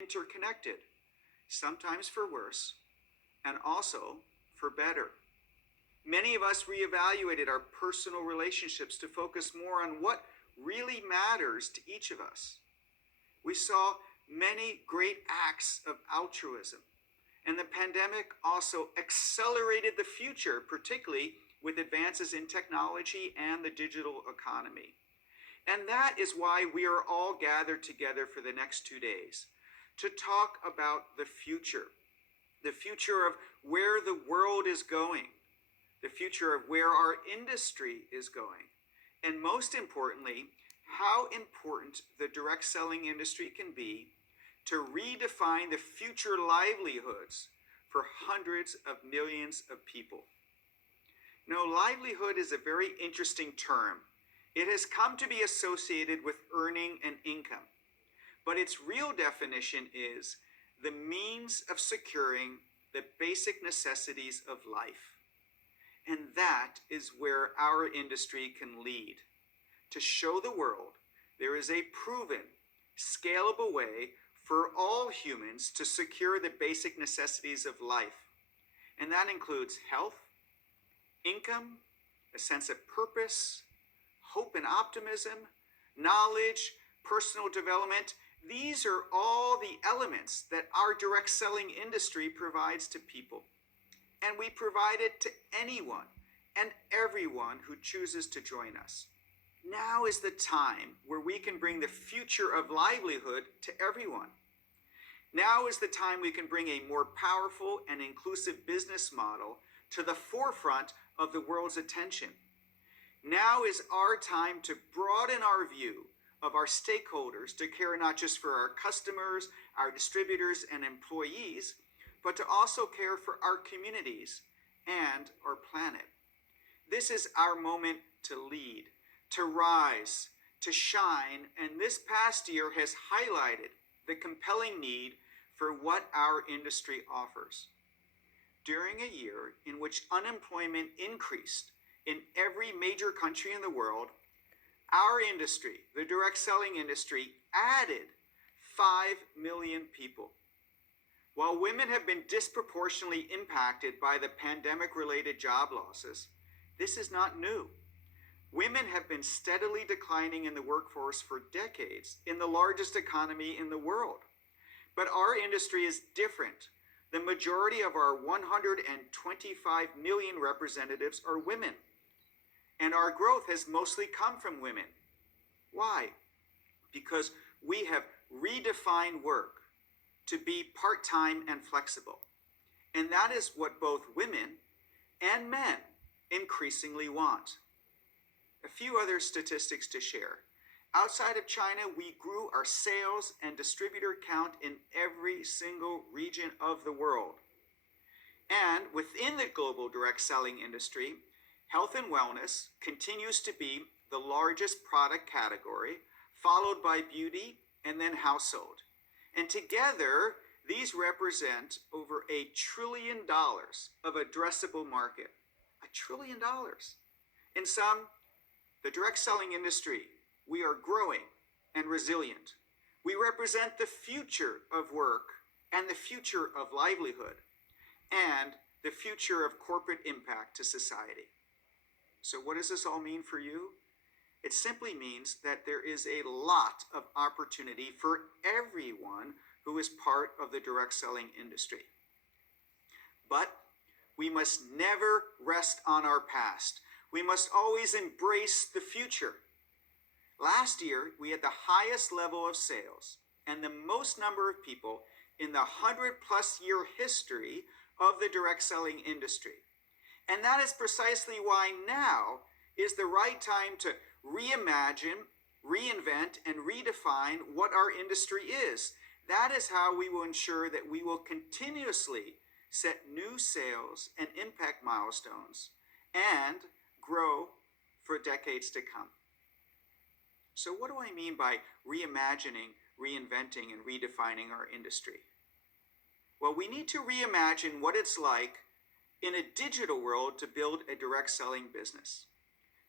interconnected, sometimes for worse, and also for better. Many of us reevaluated our personal relationships to focus more on what really matters to each of us. We saw many great acts of altruism, and the pandemic also accelerated the future, particularly with advances in technology and the digital economy. And that is why we are all gathered together for the next 2 days to talk about the future of where the world is going, the future of where our industry is going, and most importantly, how important the direct selling industry can be to redefine the future livelihoods for hundreds of millions of people. Now, livelihood is a very interesting term. It has come to be associated with earning an income, but its real definition is the means of securing the basic necessities of life. And that is where our industry can lead, to show the world there is a proven, scalable way for all humans to secure the basic necessities of life. And that includes health, income, a sense of purpose, hope and optimism, knowledge, personal development. These are all the elements that our direct selling industry provides to people. And we provide it to anyone and everyone who chooses to join us. Now is the time where we can bring the future of livelihood to everyone. Now is the time we can bring a more powerful and inclusive business model to the forefront of the world's attention. Now is our time to broaden our view of our stakeholders to care not just for our customers, our distributors, and employees, but to also care for our communities and our planet. This is our moment to lead, to rise, to shine, and this past year has highlighted the compelling need for what our industry offers. During a year in which unemployment increased in every major country in the world, our industry, the direct selling industry, added 5 million people. While women have been disproportionately impacted by the pandemic-related job losses, this is not new. Women have been steadily declining in the workforce for decades in the largest economy in the world. But our industry is different. The majority of our 125 million representatives are women, and our growth has mostly come from women. Why? Because we have redefined work to be part-time and flexible. And that is what both women and men increasingly want. A few other statistics to share. Outside of China, we grew our sales and distributor count in every single region of the world. And within the global direct selling industry, health and wellness continues to be the largest product category, followed by beauty and then household. And together, these represent over $1 trillion of addressable market. $1 trillion. In sum, the direct selling industry, we are growing and resilient. We represent the future of work and the future of livelihood and the future of corporate impact to society. So what does this all mean for you? It simply means that there is a lot of opportunity for everyone who is part of the direct selling industry. But we must never rest on our past. We must always embrace the future. Last year, we had the highest level of sales and the most number of people in the 100-plus year history of the direct selling industry. And that is precisely why now is the right time to reimagine, reinvent, and redefine what our industry is. That is how we will ensure that we will continuously set new sales and impact milestones and grow for decades to come. So what do I mean by reimagining, reinventing, and redefining our industry? Well, we need to reimagine what it's like in a digital world to build a direct selling business.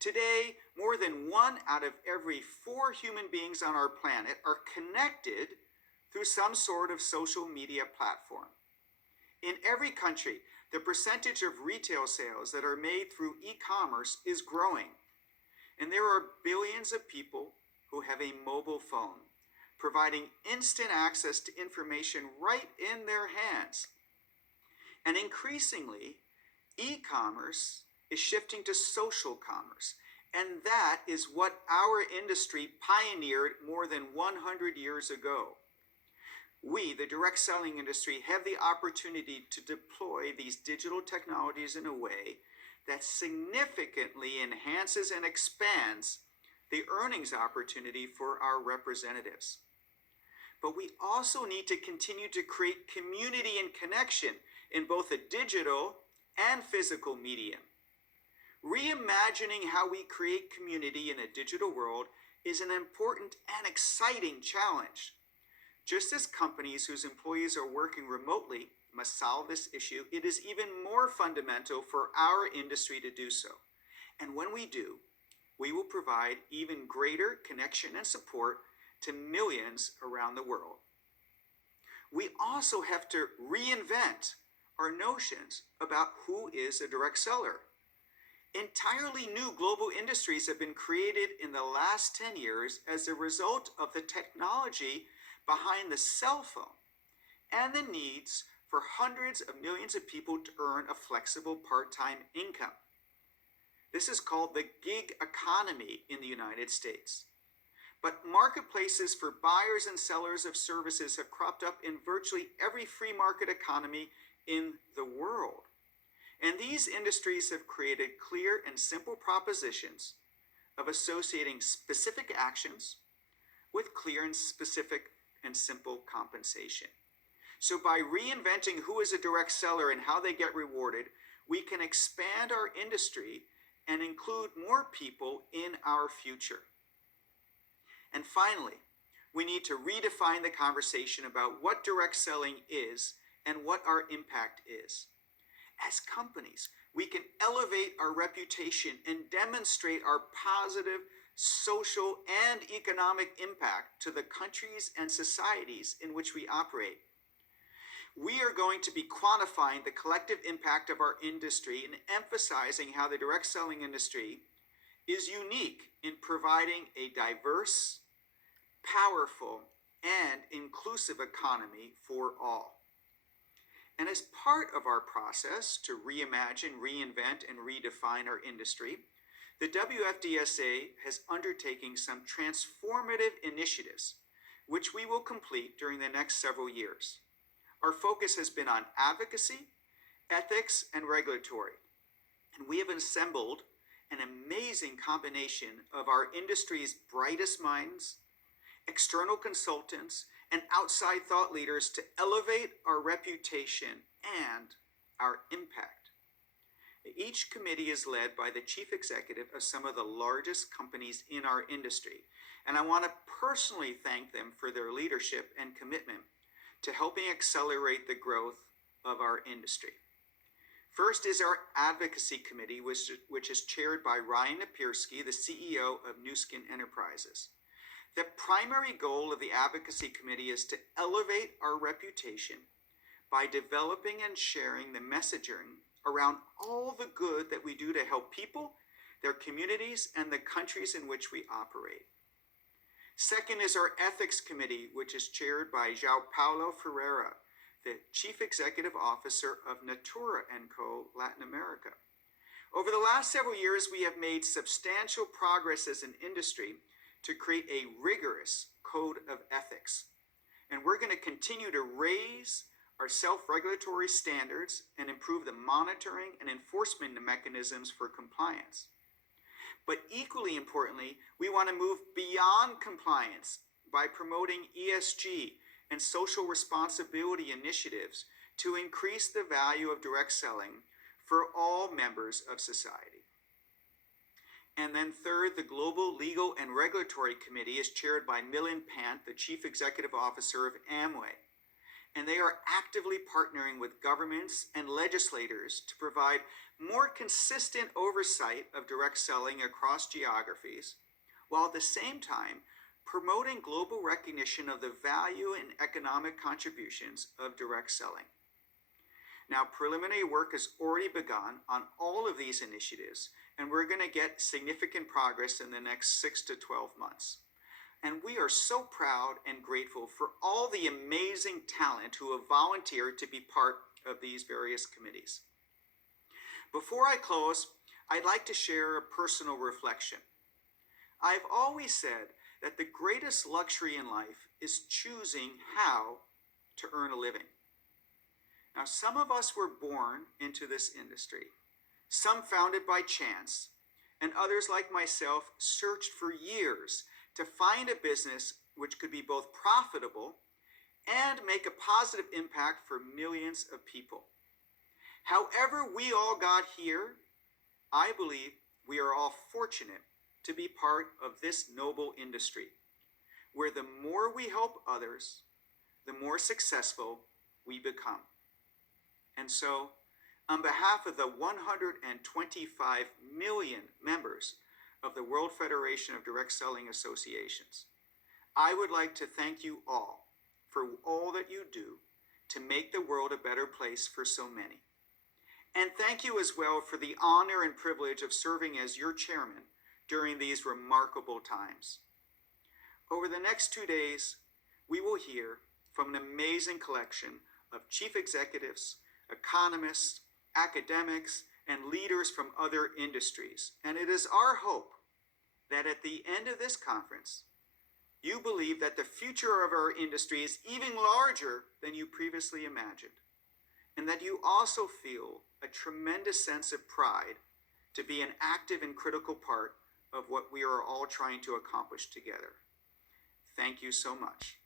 Today, more than 1 out of every 4 human beings on our planet are connected through some sort of social media platform. In every country, the percentage of retail sales that are made through e-commerce is growing, and there are billions of people who have a mobile phone, providing instant access to information right in their hands. And increasingly, e-commerce is shifting to social commerce, and that is what our industry pioneered more than 100 years ago. We, the direct selling industry, have the opportunity to deploy these digital technologies in a way that significantly enhances and expands the earnings opportunity for our representatives. But we also need to continue to create community and connection in both a digital and physical medium. Reimagining how we create community in a digital world is an important and exciting challenge. Just as companies whose employees are working remotely must solve this issue, it is even more fundamental for our industry to do so. And when we do, we will provide even greater connection and support to millions around the world. We also have to reinvent our notions about who is a direct seller. Entirely new global industries have been created in the last 10 years as a result of the technology behind the cell phone and the needs for hundreds of millions of people to earn a flexible part-time income. This is called the gig economy in the United States. But marketplaces for buyers and sellers of services have cropped up in virtually every free market economy in the world. And these industries have created clear and simple propositions of associating specific actions with clear and specific and simple compensation. So by reinventing who is a direct seller and how they get rewarded, we can expand our industry and include more people in our future. And finally, we need to redefine the conversation about what direct selling is and what our impact is. As companies, we can elevate our reputation and demonstrate our positive social and economic impact to the countries and societies in which we operate. We are going to be quantifying the collective impact of our industry and emphasizing how the direct selling industry is unique in providing a diverse, powerful, and inclusive economy for all. And as part of our process to reimagine, reinvent, and redefine our industry, the WFDSA has undertaken some transformative initiatives, which we will complete during the next several years. Our focus has been on advocacy, ethics, and regulatory. And we have assembled an amazing combination of our industry's brightest minds, external consultants, and outside thought leaders to elevate our reputation and our impact. Each committee is led by the chief executive of some of the largest companies in our industry, and I want to personally thank them for their leadership and commitment to helping accelerate the growth of our industry. First is our advocacy committee, which is chaired by Ryan Napierski, the CEO of New Skin Enterprises. The primary goal of the advocacy committee is to elevate our reputation by developing and sharing the messaging around all the good that we do to help people, their communities, and the countries in which we operate. Second is our ethics committee, which is chaired by João Paulo Ferreira, the Chief Executive Officer of Natura & Co. Latin America. Over the last several years, we have made substantial progress as an industry to create a rigorous code of ethics. And we're going to continue to raise our self-regulatory standards and improve the monitoring and enforcement mechanisms for compliance. But equally importantly, we want to move beyond compliance by promoting ESG and social responsibility initiatives to increase the value of direct selling for all members of society. And then third, the Global Legal and Regulatory Committee is chaired by Milind Pant, the Chief Executive Officer of Amway. And they are actively partnering with governments and legislators to provide more consistent oversight of direct selling across geographies, while at the same time promoting global recognition of the value and economic contributions of direct selling. Now, preliminary work has already begun on all of these initiatives, and we're going to get significant progress in the next 6 to 12 months. And we are so proud and grateful for all the amazing talent who have volunteered to be part of these various committees. Before I close, I'd like to share a personal reflection. I've always said that the greatest luxury in life is choosing how to earn a living. Now, some of us were born into this industry, some found it by chance, and others like myself searched for years to find a business which could be both profitable and make a positive impact for millions of people. However we all got here, I believe we are all fortunate to be part of this noble industry, where the more we help others, the more successful we become. And so, on behalf of the 125 million members of the World Federation of Direct Selling Associations, I would like to thank you all for all that you do to make the world a better place for so many. And thank you as well for the honor and privilege of serving as your chairman during these remarkable times. Over the next 2 days, we will hear from an amazing collection of chief executives, economists, academics, and leaders from other industries. And it is our hope that at the end of this conference, you believe that the future of our industry is even larger than you previously imagined, and that you also feel a tremendous sense of pride to be an active and critical part of what we are all trying to accomplish together. Thank you so much.